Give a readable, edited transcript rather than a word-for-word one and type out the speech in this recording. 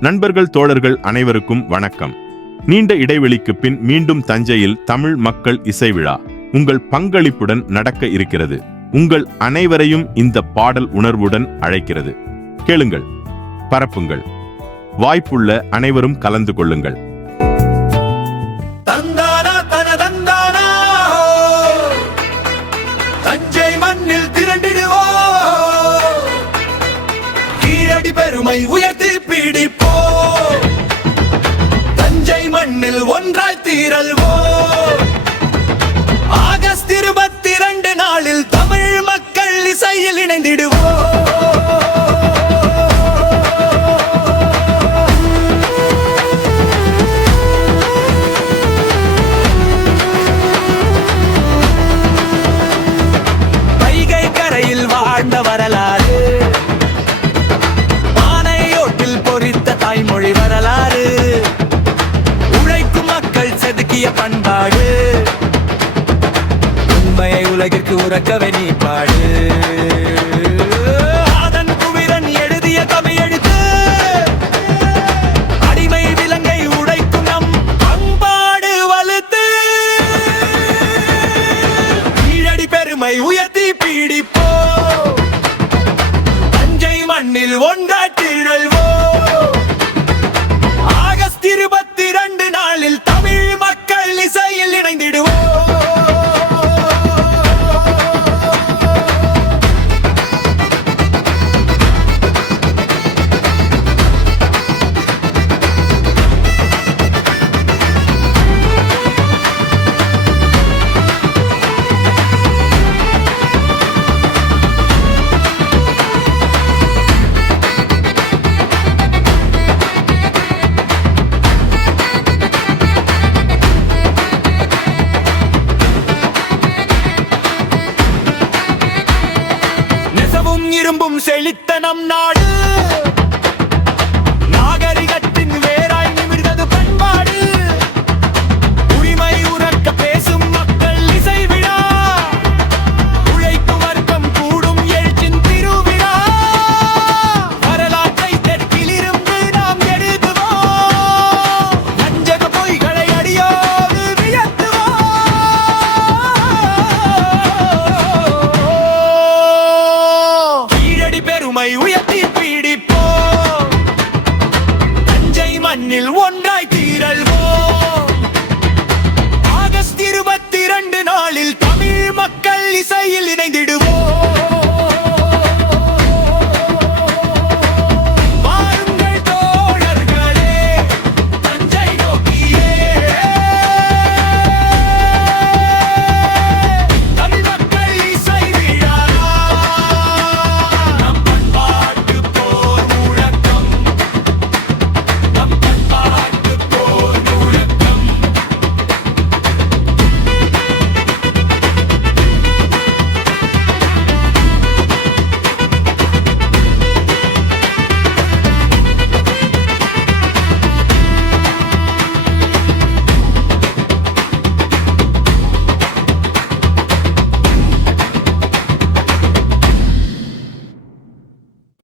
நண்பர்கள் தோழர்கள் அனைவருக்கும் வணக்கம். நீண்ட இடைவெளிக்கு பின் மீண்டும் தஞ்சையில் தமிழ் மக்கள் இசை விழா உங்கள் பங்களிப்புடன் நடக்க இருக்கிறது. உங்கள் அனைவரையும் இந்த பாடல் உணர்வுடன் அழைக்கிறது. கேளுங்கள், பரப்புங்கள். வாய்ப்புள்ள அனைவரும் கலந்து கொள்ளுங்கள். தஞ்சை மண்ணில் திரண்டிடுவோ, கீழடி பெருமை உயர்த்தி பிடிப்போ, தஞ்சை மண்ணில் ஒன்றாய் தீரல்வோ. ஆகஸ்ட் 22 நாளில் தமிழ் மக்கள் இசையில் இணைந்திடுவோ.